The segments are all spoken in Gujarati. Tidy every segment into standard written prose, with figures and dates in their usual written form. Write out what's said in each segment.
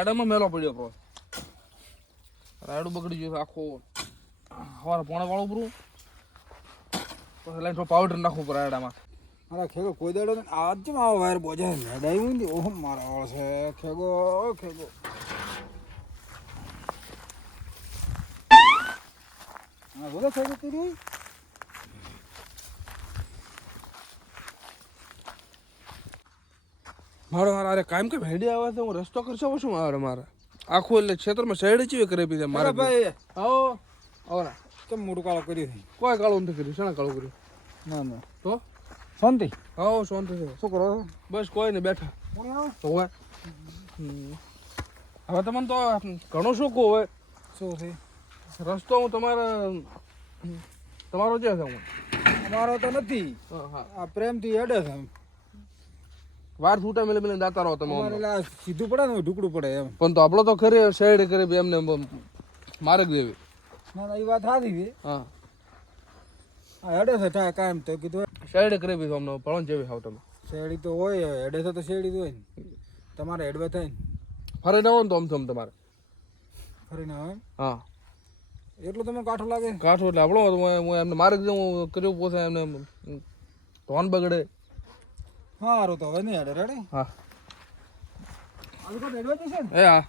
રાયડામાં મેલો પડ્યો પ્રો રાયડું બગડી ગયું આખો સવારે પોણા વાળું પૂરું પછી લાઈન પાવડર નાખવું પડે રાયડામાં મારા ખેગો કોઈ દાડો ને આજ જ મારો વાયર બોજે લડાયું ને ઓહો મારા વાળ છે ખેગો ખેગો હા બોલો ખેગો કરી મારો હાર અરે કાયમ કે ભેડી આવે છે હું રસ્તો કરશો શું મારે આખું એટલે ક્ષેત્રમાં સાઈડ ચીવે કરે પી મારે ભાઈ આવો આવો ના કેમ મોટું કાળો કર્યું છે કોઈ કાળું નથી કર્યું શાના કાળું કર્યું ના ના તો શાંતિ આવો શાંતિ છે શું કરો બસ કોઈ નહીં બેઠા તો હવે તમને તો ઘણું શું કહું હવે શું છે રસ્તો હું તમારો જે છે હું અમારો તો નથી હા આ પ્રેમથી હેડે છે વાર છૂટા મેલે મેલે દાતા રહો તમે અમારે સીધું પડે ને ઢુકડું પડે એમ પણ તો આપણો તો ખરી સાઈડ કરી એમને માર્ગ દેવી ના ના એ વાત સાચી છે હા હા હેડે છે ઠા કાયમ તો કીધું સાઈડ કરી બી અમને ભણો જેવી હાવ તમે શેરડી તો હોય હેડે છે તો શેરડી જ હોય ને તમારે હેડવા થાય ને ફરે ના હોય ને તો આમ તમારે ફરી ના હોય હા એટલું તમે કાઠું લાગે કાઠું એટલે આપણો હું એમને માર્ગ હું કર્યું પોસે એમને ધોન બગડે સારું તો હવે નહીં હેડે રેડે હા આ લોકો હેડવા જશે ને એ હા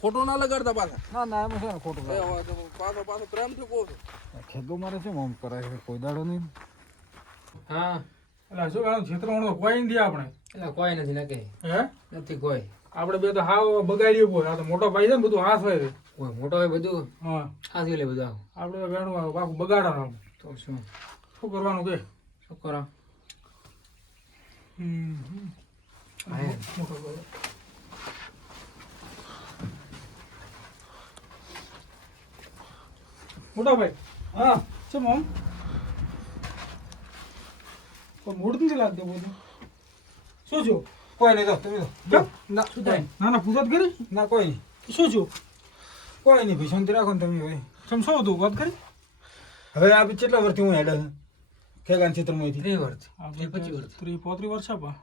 ખોટું ના લગાડતા પાછા ના ના એમાં છે ને ખોટું લાગે પાછો પ્રેમથી કહું છું ખેગો મારે છે આમ કરે છે કોઈ દાડો નહીં હા એટલે શું કારણ ક્ષેત્રમાં કોઈ નથી આપણે એટલે કોઈ નથી નકે હે નથી કોઈ આપણે બે તો હાવ બગાડ્યું કોઈ આ તો મોટો ભાઈ છે ને બધું હાથ હોય કોઈ મોટો હોય બધું હા હાથી લે બધું આપણે તો વેણું આખું બગાડવાનું તો શું કરવાનું કે શું કરો મોટો ભાઈ મોટા ભાઈ હા છે મોમ કોઈ મૂડ નથી લાગતું બધું શું છું કોઈ નહીં તો તમે તો ના ના ના પૂછત કરી ના કોઈ નહીં શું છું કોઈ નહીં ભાઈ શાંતિ રાખો ને તમે ભાઈ તમે શું હતું વાત કરી હવે આ બી કેટલા વર્ષથી હું હેડે ખેગાન ક્ષેત્રમાંથી 3 વર્ષ આપણે 25 વર્ષ 30-35 વર્ષ આપા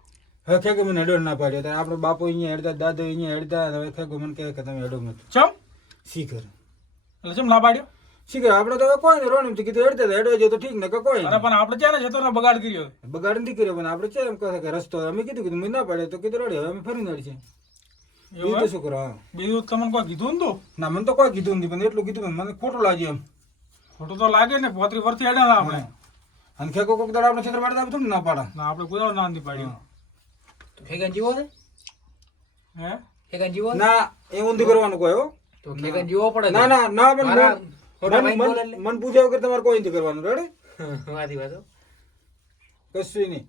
હવે ખેગો મને હેડો ના પાડ્યો ત્યારે આપણે બાપુ અહીંયા હેડતા દાદા અહીંયા હેડતા હવે ખેગો મને કહે કે તમે હેડો મત ચમ એટલે શીખર ચમ ના પાડ્યો શીખર આપણે તો હવે કોઈ નહીં રોણ કીધું હેડતા હતા હેડવા જાય તો ઠીક ને કે કોઈ અરે પણ આપણે છે ને જતો બગાડ કર્યો બગાડ નથી કર્યો પણ આપણે છે એમ કહે કે રસ્તો અમે કીધું મને ના પાડે તો કીધું રેડી હવે અમે ફરી નડી છે એવું તો શું કરો હા બીજું તમને કોઈ કીધું ને તો ના મને તો કોઈ કીધું નથી પણ એટલું કીધું પણ મને ખોટું લાગ્યું એમ ખોટું તો લાગે ને 35 વર્ષથી હેડા ના આપણે અને ખેગો કોક દાડા આપણે ક્ષેત્ર પાડતા આપણે થોડું ના પાડા ના આપણે કોઈ ના નથી પાડ્યું તો ખેગન જીવો છે હે ખેગન જીવો ના એ ઊંધી કરવાનું કોઈ હો તો ખેગન જીવો પડે ના ના ના મારા મોટા ભાઈ બોલે પણ મન પૂછ્યા વગર તમારે કોઈ નથી કરવાનું રેડી વાતી વાતો કશું નહીં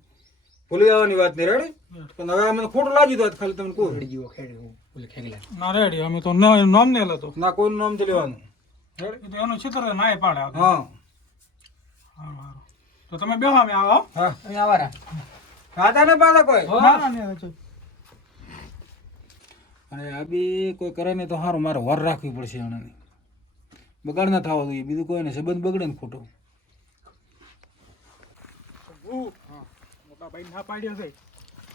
ભૂલી જવાની વાત નહીં રેડી પણ હવે મને ખોટું લાગ્યું તો ખાલી તમને કહું ખેડી જીવો ખેડી બોલે ખેગલા ના રેડી અમે તો નામ ને લેતો ના કોઈનું નામ તો લેવાનું એ તો એનો છેતર નાય પાડે આ તો. હા હારું, હારું. તો તમે બેહો અમે આવો હા અમે આવારા ખાતા ને પાછા કોઈ ના ના નહીં, હજુ. અને આ બી કોઈ કરે ને તો સારું મારે વર રાખવી પડશે એનાની બગાડ ના થવા જોઈએ બીજું કોઈ ને સંબંધ બગડે ને ખોટો મોટા ભાઈ ના પાડ્યો છે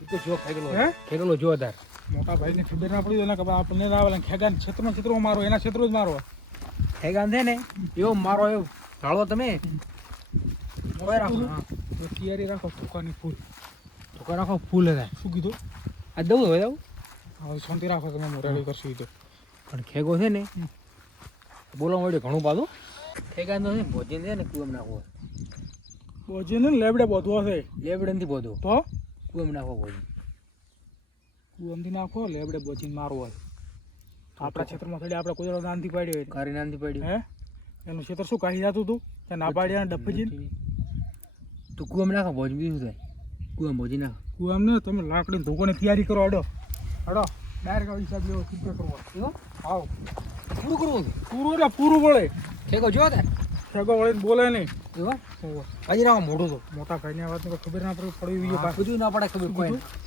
ઈ તો જો ખેગલો હે ખેગલો જોરદાર મોટા ભાઈને ખબર ના પડી હોય ને કે ભાઈ આપણને ના આવે ખેગાન ક્ષેત્રમાં મારો એના ક્ષેત્રો જ મારો ખેગાન છે ને એવો મારો એવો ઢાળો તમે કોઈ રાખો હા તો તૈયારી રાખો ટોકાની ફૂલ તો કોઈ રાખો ફૂલ હતા શું કીધું આ દઉં હવે દઉં હવે શાંતિ રાખો તમે હું રેડી કરશું ઈ તો પણ ખેગો છે ને બોલવા મળ્યો ઘણું પાછું ખેગાન તો છે ને ભોજન છે ને કુએમ નાખવો બોજે ને લેબડે બધો છે લેબડે નથી બધો તો કુએમ નાખવો ભોજન કુંવરથી નાખો લેબડે બોચીને મારવો હોય આપણા ક્ષેત્રમાં થોડી આપણે કોઈ નાનથી પાડ્યો હોય કારી નાનથી પડી હે એનું ક્ષેત્ર શું કાઢી જતું હતું ત્યાં ના પાડ્યા ડફજી તું કુએમ નાખો ભોજન બીજું થાય કુએમ ભોજન નાખો કુવામ ને તમે લાકડી ધોકોની તૈયારી કરો અડો ડાયરેક્ટ હિસાબ લેવો સીધો કરવો આવ પૂરું કરવું પૂરું એટલે પૂરું વળે ખેગો જો તાર ઠેકો વળીને બોલે નહીં એવા હજી ના મોટું તો મોટા ભાઈને આ વાતની કોઈ ખબર ના પડી બીજો પાછું બધું ના પડે ખબર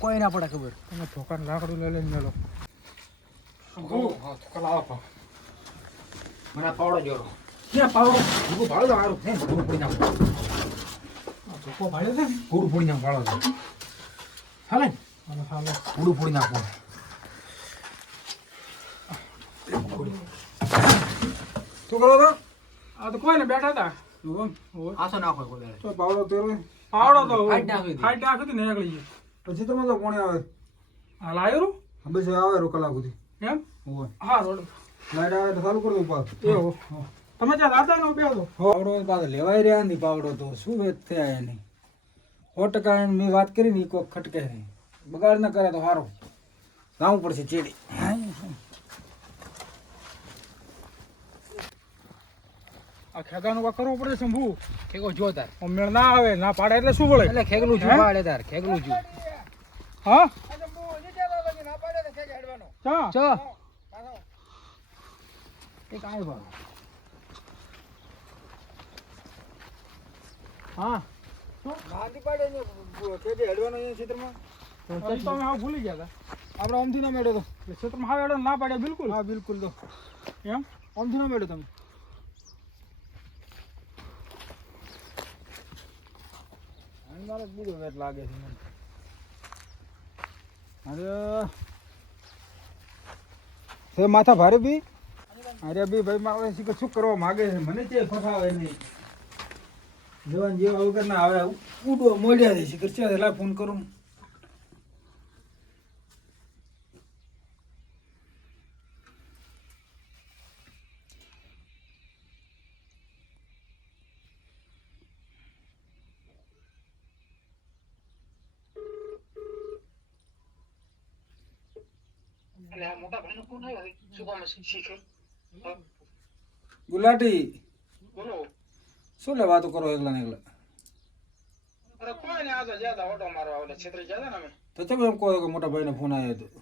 કોઈ ના પડે ખબર તમે ધોકાને લાકડું લઈ લઈને મેલો મને પાવડો જોરો ક્યાં પાવડો ભૂકો ભાડો તો સારું ને ભૂકો પડી નાખો ધોકો ભાડે છે પૂરું પડી નાખો ભાડો હાલે ને હાલો પૂરું પડી નાખો શું કરો તો આ તો કોઈ ને બેઠા હતા આસો નાખો કોઈ દાડે. તો પાવડો તેરો પાવડો તો ફાઈટ નાખી હતી. ફાઈટ નાખી હતી ને એકલી પછી તમે તો કોણે આવે આ લાયો રૂ બસ આવે રો કલાક સુધી એમ હોય હા રોડ લાઈટ આવે તો ચાલુ કરી દઉં પાછું એવો તમે ત્યાં દાદા નો બે હતો પાવડો પાછો લેવાય રહ્યા નહીં પાવડો તો શું વેચ થયા એની 100% મેં વાત કરી ને કોઈ ખટકે નહીં બગાડ ન કરે તો સારું લાવવું પડશે ચેડી આ ખેગાનું કા કરવું પડે શંભુ ખેગો જો તાર. મેળ ના આવે ના પાડે એટલે શું બોલે એટલે ખેગલું જુ પાડે તાર, ખેગલું જુ. હા ચા ચો. એ કાંઈ ભાવ. હા ગાંધી પાડે ને કેજે હેડવાનો અહીંયા ક્ષેત્રમાં તો તમે હાવ ભૂલી ગયા હતા આપણે આમથી ના મેળો તો એટલે ક્ષેત્રમાં હાવ એડો ના પાડ્યા બિલકુલ હા બિલકુલ તો એમ આમથી ના મેળો તમે મારે બીજો વેટ લાગે છે મને અરે તે માથા ભારે બી અરે બી ભાઈ મારે શીખર શું કરવા માગે છે મને તે ફસાવે નહીં જવાન જેવા વગર ના આવે ઉડો મોડ્યા છે શીખર છે લા ફોન કરું ગુલાટી શું લે વાતો કરો એકલા ને એકલા તો તમે એમ કહો કે મોટા ભાઈ ને ફોન આવ્યો હતો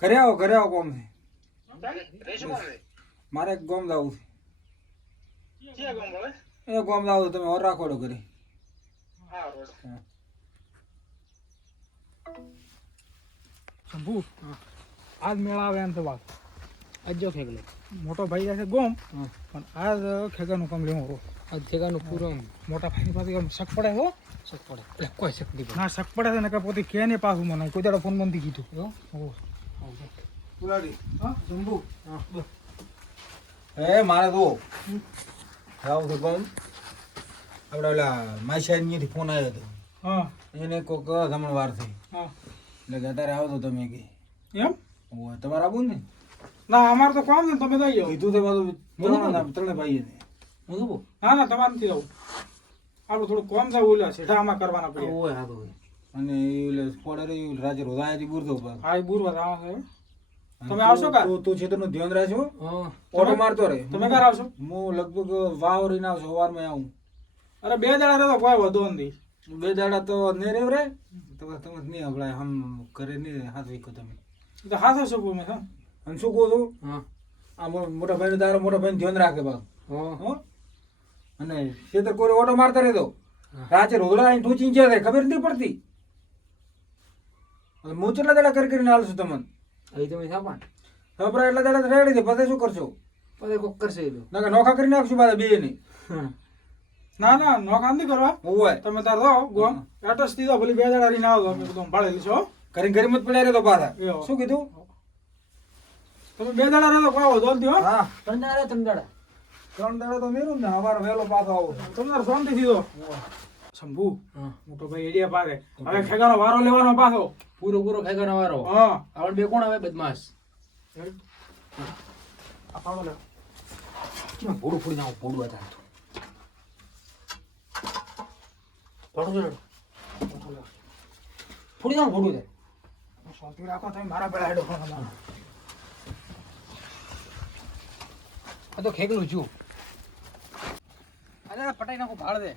ઘરે આવો કોમ છે મારે એક ગોમ જવું છે એ ગોમ જવું તમે ઓર રાખોડો કરી શંભુ આજ મેળ આવે એમ તો વાત અજો ખેગલો. મોટો ભાઈ જશે ગોમ હા. પણ આજ ખેગાનું કામ લેવું હો આ ખેગાનું પૂરું મોટા ભાઈ પાસે આમ શક પડે હો શક પડે. એટલે કોઈ શક નહીં પડે. ના શક પડે છે ને કે પોતે કે ને પાછું મને કોઈ દાડો ફોન બંધી કીધું હો? હો ગુલાટી હા શંભુ હે મારે તો આવું છે કોમ આપણે ઓલા માઈશાઈથી ફોન આવ્યો હતો હા એને કોક જમણ વાર થઈ હા એટલે કે અત્યારે આવતો તમે કે એમ હોય તમારે આવું ને ના અમારે તો કામ છે તમે જઈ આવો કીધું તો બધું ત્રણે ભાઈ ને ના ના તમારે નથી જવું આપણું થોડું કોમ છે ઓલા સેઠા આમાં કરવાના પડે ઓય હા તો હોય. અને એ ઓલે સ્પોડર રાજે રોદાયાથી બુરતો ઉપર હા એ બુરવા આવે છે તમે આવશો કા તું ક્ષેત્રનું ધ્યાન રાખજો હા. ઓટો મારતો રે તમે ક્યારે આવશો હું લગભગ વાવરીને આવશું સવારમાં આવું અરે 2 દાડા રહેતો કોઈ વધો નથી 2 દાડા તો નહીં રેવ રે તો તમે નહીં હમણાં હમ ઘરે નહીં હાથ વીકો તમે તો હાથો શકું મેં હા અને શું કહું છું હા. આ મોટા ભાઈ તારો મોટા ભાઈ ધ્યાન રાખે બા હા. હો અને ખેતર કોઈ ઓટો મારતા રહેતો હા. રાતે રોદડા અહીં ટૂચી જાય ખબર નથી પડતી હું કેટલા દાડા કરીને હાલશું તમને અહીં તમે સાપાન ખબર એટલા દાડા રેડી છે પછી શું કરશો પછી કોક કરશે એ તો. ના નોખા કરી નાખશું પાછા બે ને હા. ના ના નોખા નથી કરવા હોય તમે તાર રહો ગોમ એટસ દીધો ભલે 2 દાડા રહીને આવો અમે બધું ભાળેલી છો કરીને ઘરે મત પડ્યા રહેતો પાછા એવો. શું કીધું તમે 2 દાડા રહેતો કોઈ વધો નથી હો હા 3 દાડા રે 3 દાડા. 3 દાડા તો મેરું ને અમારે વહેલો પાછો આવો તમારે શાંતિ દીધો શંભુ હા. મોટો ભાઈ એડિયા પારે હવે ખેગાનો વારો લેવાનો પાછો પૂરો ખેગાનો વારો. હા આવડ બે કોણ આવે બદમાશ. આ પાડો લે કેમ ભોડું ફોડી નાખો ભોડું હતા તો. ભોડું છે રેડો. ફોડી નાખો ભોડું છે. શાંતિ રાખો તમે મારા પેલા હેડો આ તો ખેગલું છું. અરે પટાઈ નાખો ભાળ દે.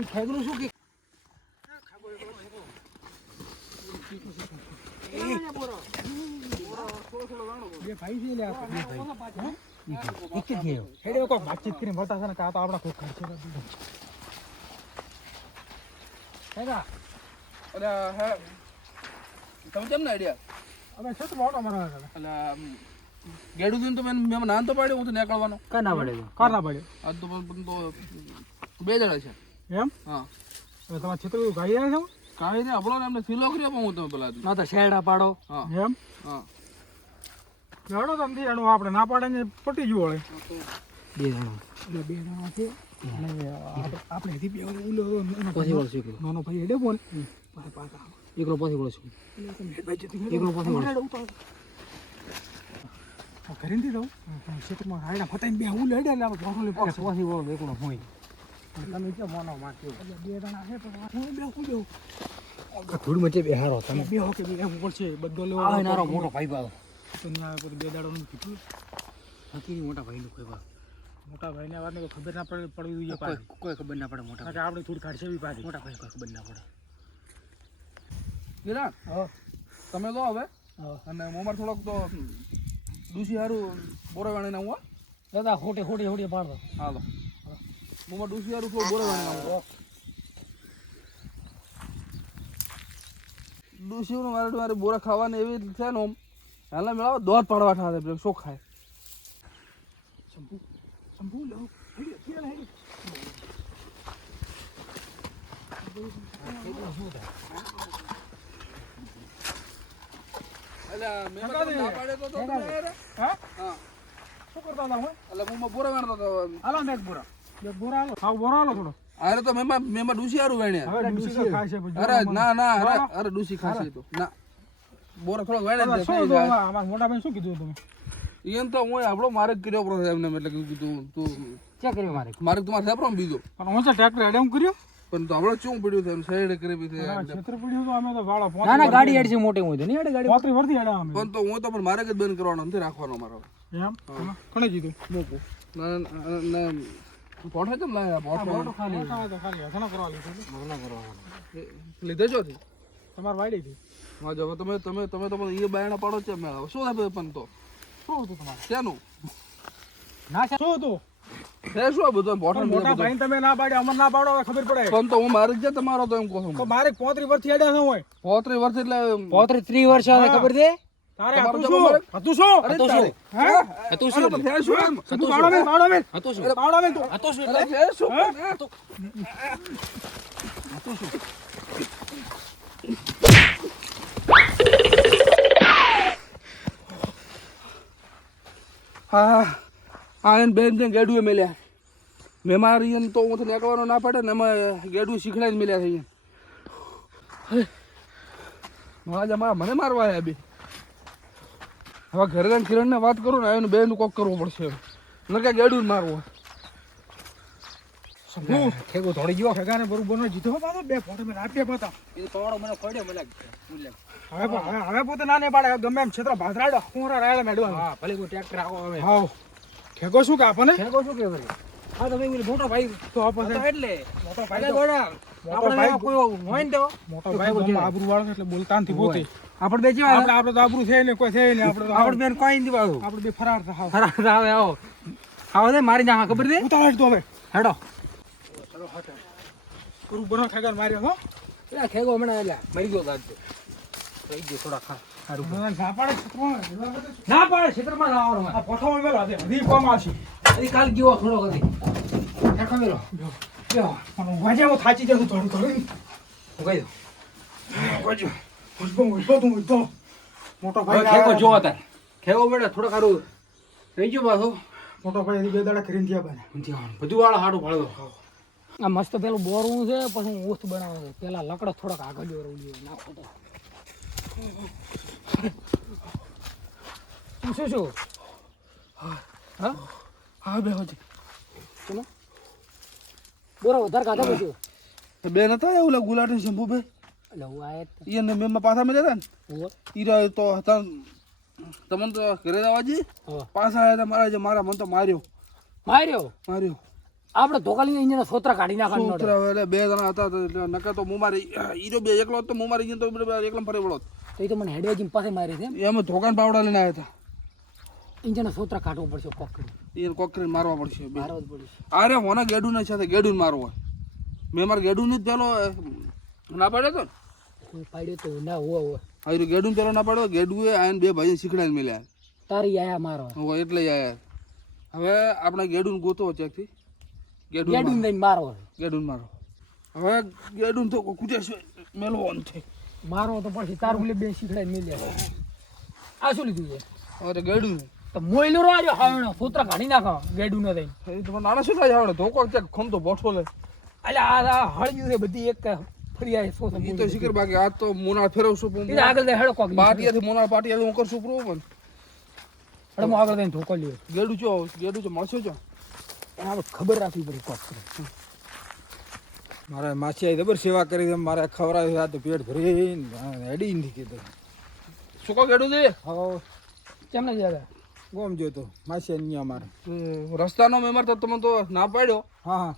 ઈ ખેગલું શું કે બે ભાઈ છે લે આ બે ભાઈ એક જ ગયો. હેડે કોઈ વાતચીત કરીને મળતા છે ને કે આ તો આપણા કોઈ ખર્ચે હેડા અરે હે તમે કેમ ના આઈડિયા હવે છે તો મોટો મારા એટલે ગેડું દીન તો મેં નાન તો પાડ્યો હું તો નીકળવાનો કા ના પડે તો. કાર ના પડે આજ તો 2 જણા છે એમ હા હવે તમારે છેતરું ગાઈ રહ્યા છો કાંઈ નહીં આપણો ને એમને ફીલો કર્યો પણ હું તમે પેલા ના તો શેરડા પાડો. હા એમ હા લડો તમે એનું આપણે ના પાડે ને પટી ગયું વળે. 2 જણા. એટલે 2 જણા છે અને આપણે હજી બે ઓલો એનો પછી વળશું એકલો. નાનો ભાઈ હેડે બોલ પાછા એકલો પછી વળશું. એકલો પાસે ઘરે નથી દઉં ક્ષેત્રમાં રાયડા ફતાઈને બે હું લડે એટલે આપણે ભોસલી પગ પછી વળો એકલો હોય. તમે ક્યાં મોનો માખ્યો 2 જણા છે પણ હું બે હું બેવું ધૂળ મચે બેહારો તમે. બે હો કે બે એવું પડશે બધો લેવો આ નારો મોટો ભાઈ બાવો. તો નહીં આવે પછી 2 દાડોનું કીધું નથી ની મોટા ભાઈનું કોઈ બાપ. મોટા ભાઈને આ વાતને ખબર ના પડવી જોઈએ પાછી. કોઈ ખબર ના પડે મોટા કારણ કે આપણે થોડી કાઢશે બી પાછી મોટા ભાઈ કોઈ ખબર ના પડે. વિરાટ હા તમે લો હવે હા અને મોમાર થોડોક તો ડૂસી હારું બોરા વાણીને આવું હો. દાદા ખોટે ખોટી પાડો. હાલો મોમાર ડૂસી હારું થોડું બોરા વાણીને આવું ડૂસીનું મારે બોરા ખાવાની એવી છે ને આમ હાલના મેળાવો દોધ પાડવા થાય શું ખાય શંભુ લો હેડી કેળ હેડી અલ્યા મેં તમને ના પાડે તો તમે યાર હા હા શું કરતા હતા હું એટલે મોમાં બોરા વાણતો તો હાલો ને એક બોરા હાવ બોરા હાલો થોડો અરે તો મેમાં ડૂસી હારું વાણ્યા હવે ડૂસી ખાય છે પછી અરે ના અરે ડૂસી ખાશે તો ના બોરા થોડો વાણે જ શું છે આમાં મોટા ભાઈ શું કીધું તમે ઈયન તો હું આપણો મારે જ કર્યો પ્રોસેસ એમને એટલે કીધું તું ક્યાં કર્યું મારે? મારે તમારે સાહેબ બીજો પણ હું છે ટ્રેક્ટર હેડે હું કર્યો પણ તો આપણે શું પડ્યું છે એમ સાઈડ કરી બી ક્ષેત્ર પડ્યું તો અમે તો વાળો ના ના ગાડી હેડ છે મોટી હોય તો નહીં હેડે ગાડી. 35 વર્ષથી હેડે અમે પણ તો હું તો પણ મારે જ બંધ કરવાનો નથી રાખવાનો મારો એમ કોણે કીધું મૂકું ના પોઠે કેમ લાયા પોઠો ખાલી તો ખાલી હસણા કરવા લીધું લીધે છો થી તમાર વાડી થી હા જો તમે તમે તમે તો પણ એ બાયણા પાડો છે મેં શું થાય પણ તો શું હતું તમારે શેનું ના શું હતું હે શું આ બધું પોઠો મોટા ભાઈ તમે ના પાડે અમર ના પાડો હવે ખબર પડે પણ તો હું મારે જ તમારો તો એમ કહું છું તો મારે 35 વર્ષથી હેડે છે હોય 35 વર્ષ એટલે 35 વર્ષ આવે ખબર છે? તારે તમારું હતું જવાબ શું હતું શું અરે હતું તારે શું? હે હતું શું? અરે પણ થયા શું એમ? તું પાડો મેં હતું શું? પાડો મેં તું હતું શું? અરે થયા શું હા હા એને બેન ત્યાં ગેડુએ મેલ્યા મેં મારી એને તો હું નીકળવાનો ના પડે ને એમાં ગેડું શીખડાઈને મેલ્યા થઈ આજે મારા મને મારવા આવ્યા બે હવે ઘરે જઈને કિરણને વાત કરું ને એને બેનું કોક કરવું પડશે ન કે ગેડું મારવું હું ઠેકો થોડી ગયો ઠેકાને બરોબર નો જીતો પાછો બે ફોટો મેં આપ્યા પાતા એ પાવડો મને પડ્યો મને હવે પોતે ના નહીં પાડે ગમે એમ ક્ષેત્ર ભાદરાડો કોરા રાયડા મેડવા હા ભલે કોઈ ટ્રેક્ટર આવો હવે. હાવ ઠેકો શું કે આપણને ઠેકો શું કે ભાઈ? હા તમે પેલી મોટો ભાઈ તો આપણે એટલે મોટો ભાઈ ભાઈ ગોડા આપણે ભાઈ- કોઈ હોય ને તો મોટો ભાઈ તો આબરૂ વાળો છે એટલે બોલતા નથી પોતે આપણે બે જેવા આપણે તો આબરૂ છે ને કોઈ છે ને આપણે તો આપણે બેન કોઈ નથી પાડું. આપણે બે ફરાર થાવ ખરા આવે આવો આવો દે મારી નાખા ખબર છે? ઉતાવળ તો હવે હેડો પૂરું બનો ઠેકાને માર્યો હો પેલા ખેગો હમણાં એટલે મરી ગયો ગાજ રહી ગયો થોડા ખા સારું ના પાડે છોકરો ના પાડે ક્ષેત્રમાં લાવવાનો આ પઠાવણ મેલો દે હજી કોમ આવશે હજી કાલ ગયો થોડો કદી હેઠો મેલો જો પણ વાજે હું થાચી જતું થોડું થોડું હું કહી દઉં વાજો ઉઠબો તું ઉઠબો મોટો હવે ભાઈ ખેગો જો તાર ખેગો બેટા થોડો સારું રહી ગયો પાછો મોટો ભાઈ હજી બે દાડા કરીને થયા બને બધું વાળો હાડું ફાળો આ મસ્ત પેલું બોરવું છે પછી હું ઓછું બનાવવાનું છે પેલા લકડો થોડોક આગળ દોરવું જોઈએ નાખો તો શું શું હા હા બે હોજી ચલો બોરો વધારે કાઢો પછી બે નતા એવું લે ગુલાટી શંભુ બે એટલે હું આયે એને મેં પાછા મળ્યા હતા ને હું ઈરા તો હતા તમને તો ઘરે જવાજી પાછા આવ્યા હતા મારા જે મારા મને તો માર્યો માર્યો આપણે ધોકાલી ઇન્જિન સોતરા કાઢી નાખવાનું સૂત્ર એટલે બે જણા હતા એટલે નકર તો હું મારી ઈરો બે એકલો હતો હું મારી તો એકલો ફરી વળો તો એ તો મને હેડવે જીમ પાસે મારી છે એમાં ધોકાન પાવડા લઈને આવ્યા હતા ઇન્જિન સોતરા કાઢવું પડશે કોકડી એને કોક કરીને મારવા પડશે બે મારવા જ પડશે અરે હોના ગેડું ને સાથે ગેડું મારવા મેં મારા ગેડું ને જ પેલો ના પાડ્યો તો ને કોઈ પાડ્યો તો ના હોય આ ગેડું પેલો ના પાડ્યો ગેડું એ આઈને બે ભાઈ શીખડાઈને મળ્યા તારી આયા મારવા હોય એટલે આયા હવે આપણે ગેડું ગોતો ચેકથી ગેડું નહીં મારવા ગેડું મારો હવે ગેડું તો કુજે છે મેલવાનું છે. મારો તો પછી તારું લે બે શીખડાઈ મેલ્યા. આ શું લીધું છે? અરે ગેડું તો મોયલું રાજો હાવણો સૂત્ર કાઢી નાખો ગેડું ન થઈને. એ તો નાના શું થાય આવડે ધોકો ક્યાંક ખમતો બોઠો લે. અલ્યા આ હળ્યું છે બધી એક ફરી આવી સો ઈ તો શીખર બાકી આ તો મોનાળ ફેરવશું પણ એ આગળ દે હેડો કોક પાટિયાથી મોનાળ પાટિયા હું કરશું પ્રો પણ હેડો હું આગળ દઈને ધોકો લ્યો. ગેડું ચો મળશે ચો. આ ખબર રાખવી પડી કોક. મારા માસી જબર સેવા કરી છે મારે ખવડાવી આ તો પેટ ભરીને હેડી નથી કીધું. શું કહો ગેડું દે હવે કેમ ના જાય? ગોમ જોતો માસી અહીંયા મારે. રસ્તાનો મેમર તો તમે તો ના પાડ્યો. હા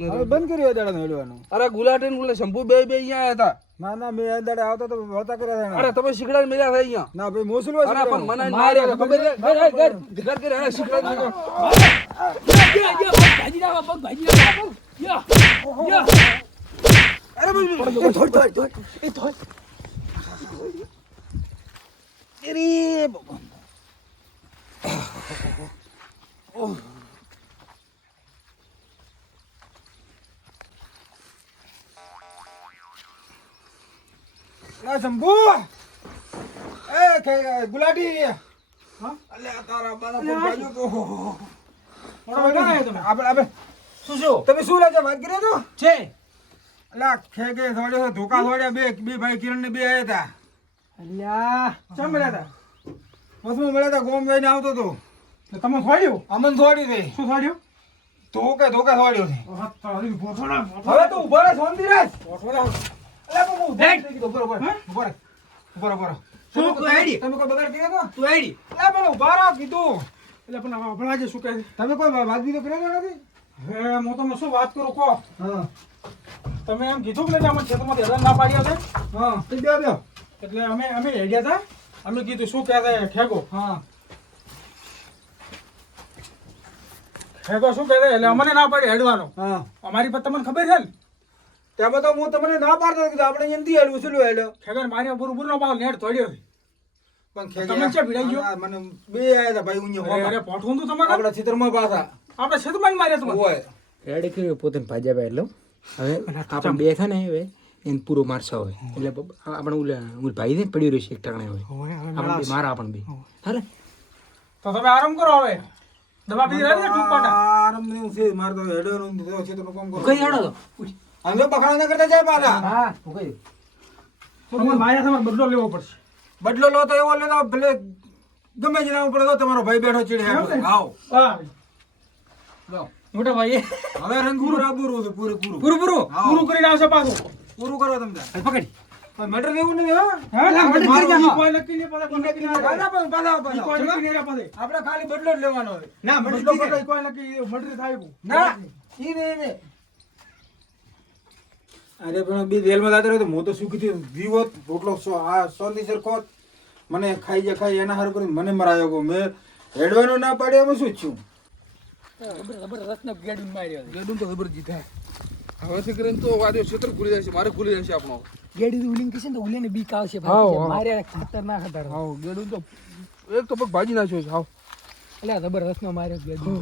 હવે બંધ કર્યો દાડા હેડવાનું. અરે ગુલાટી ને શંભુ બે અહીંયા આવ્યા હતા. ના ના મેં એ દાડે આવતો તો વળતા કર્યા હતા. અરે તમે શીખડા મળ્યા હતા અહીંયા. ના ભાઈ મોસુલ અરે પણ મને માર્યો ખબર છે ઘર ઘર અરે શીખડા ભાજી નાખો પગ ભાજી નાખો યા યા. અરે ભાઈ ધોડ ધોડ ધોડ એ ધોડ. અરે ભગવાન શંભુ એ ગુલાટી અલ્યા તારા બાના પર બાજુ તો આપણે શું તમે શું લાગે વાત કરી તો છે અલ્યા ખેગે થોડે ધોકા થોડ્યા બે ભાઈ કિરણ ને બે આયા હતા. અલ્યા ચમ મળ્યા હતા બસમાં મળ્યા હતા ગોમ લઈને આવતો તો તમે ખોડ્યું અમન થોડી દે શું ખોડ્યું? ધોકા થોડ્યો છે. હવે હવે તો ઉભા રહે શાંતિ રાખ. પોઠોડા અલ્યા પણ હું ઉભા રહી ગયો. બરોબર શું તું આઈડી? તમે કોઈ બગાડ કર્યો તો તું આઈડી અલ્યા પણ ઉભા રહો કીધું. એટલે પણ હમણાં જે શું કહે છે? તમે કોઈ વાત બીજો કર્યો નથી. હે હું તમને શું વાત કરું કહો. હા તમે એમ કીધું કે અમે ખેતરમાં હેરાન ના પાડ્યા હતા હા બે બે એટલે અમે હેડ્યા હતા. અમે કીધું શું કહેતા ઠેકો હા ઠેકો શું કહેતા એટલે અમને ના પાડી હેડવાનો. હા અમારી પર તમને ખબર છે ને ત્યાં તો હું તમને ના પાડતો કીધું આપણે એમથી હેડવું શું હેડ્યો ખેગર મારી બરોબર નો પાવ નેટ તોડ્યો છે. પણ તમે ક્યાં ભીડાઈ ગયો? મને બે આયા હતા ભાઈ ઊંઘે અરે પોઠું તો તમારે આપણા ચિત્રમાં પાછા આપણે છેતમાં માર્યા તમે. હોય રેડી કર્યો પોતાને ભાજ્યા એટલે હવે આપણે બે છે ને હવે એને પૂરો મારશા હોય એટલે આપણે ઓલા ભાઈ ને પડ્યું રહેશે એક ટાણે હોય આપણે બે મારા આપણે બે હાલે તો તમે આરામ કરો હવે દવા પી રહ્યા ને ટૂંપાટા. આરામ નહીં છે મારે તો હેડવાનું ચિત્રનું કામ કરો કઈ હેડો તો અમે બખાડા ના કરતા જાય પાછા હા હું કહી તમારે માર્યા તમારે બદલો લેવો પડશે. બદલો લો તો એવો લેતો ભલે ગમે જ ના ઉપર તો તમારો ભાઈ બેઠો ચીડે આવો હા મોટા ભાઈ હવે રંગ પૂરું પૂરું છે પૂરું પૂરું પૂરું પૂરું કરીને આવશે પાછું. પૂરું કરો તમે પકડી મટર લેવું નથી હા હા મટર કરી મારું નાખો. કોઈ નક્કી નહીં, પાછા કોઈ નક્કી નહીં. કોઈ નક્કી નહીં રહ્યા પાછે. આપણે ખાલી બદલો જ લેવાનો હોય ના બદલો બદલો કોઈ નક્કી મટરી થાય એવું. ના ઈ ને અરે પણ બે જેલમાં જાતે રહ્યો તો હું તો શું કીધું જીવો રોટલો આ સોંધી સરખો મને ખાઈ એના હારું કરીને મને મરાયો ગયો મેં હેડવાનો ના પાડ્યો એમાં શું છું જબરદસ્ત ગેડું માર્યો. ગેડું તો ખબર જીતા હવેથી કરીને તો વાદ્યો ક્ષેત્ર ખુલી જશે મારે ખુલી જશે આપણો. ગેડી ઉલીને કીધું ને તો ઉલીને બીક આવશે હા, ભાઈ હા. માર્યા ખતરનાક હતા. હા ગેડું તો એક તો પગ ભાજી નાખ્યો છે. હાવ એટલે જબરદસ્ત નો માર્યો ગેડું.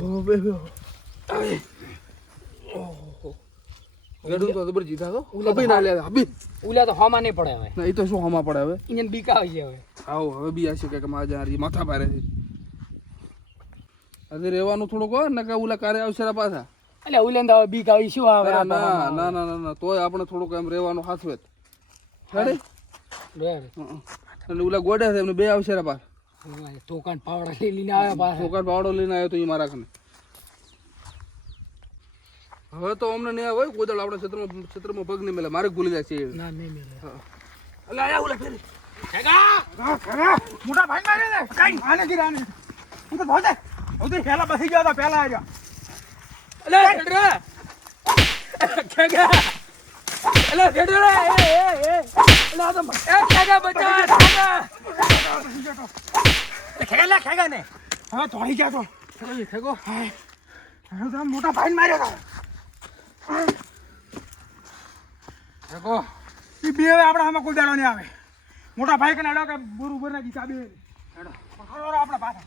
ગેડું તો ખબર જીતા તો અભી ના લે અભી ઉલ્યા તો હોમાં નહીં પડે હવે. ના એ તો શું હમા પડે હવે. એને બીક આવે છે હવે. આવો હવે બી આશે કે મારા જારી માથા ભારે છે. આજે રહેવાનું થોડુંક હોય ને કે ઓલા કાર્ય આવશે ને પાછા. એટલે ઉલેન તો હવે બીક આવી શું આવે ના ના ના ના ના તોય આપણે થોડુંક એમ રહેવાનું હાથવે રેડી એટલે ઓલા ગોડ્યા છે એમને બે આવશે ને પાછા. તોકાન પાવડા લઈને આવ્યા પાછા. છોકરા પાવડો લઈને આવ્યો તો એ મારા કને હવે તો અમને નહીં હોય કોઈ દાડો આપણે ક્ષેત્રમાં પગ નહીં મળે મારે ભૂલી જાય છે. ના નહીં મેલે. એટલે આયા ઓલા ફેરી મોટા ભાઈ માર્યા ને કઈ આને ગીર આને હું તો ભોજે પહેલા બસી ગયા હતા પહેલા આવ્યા. અલે ખેડરા ખેગા અલે ખેડરા એ અલે આ તો ખેગા બચા ખેગા ખેગા ને હવે ધોઈ ગયા તો ખેગો હવે તો મોટા ભાઈ માર્યા હતા. ખેગો એ બે હવે આપણે આમાં કોઈ દાડો નહીં આવે. મોટા ભાઈ કે નાડો કે બરોબર ના જીતા બે આપણા પાછા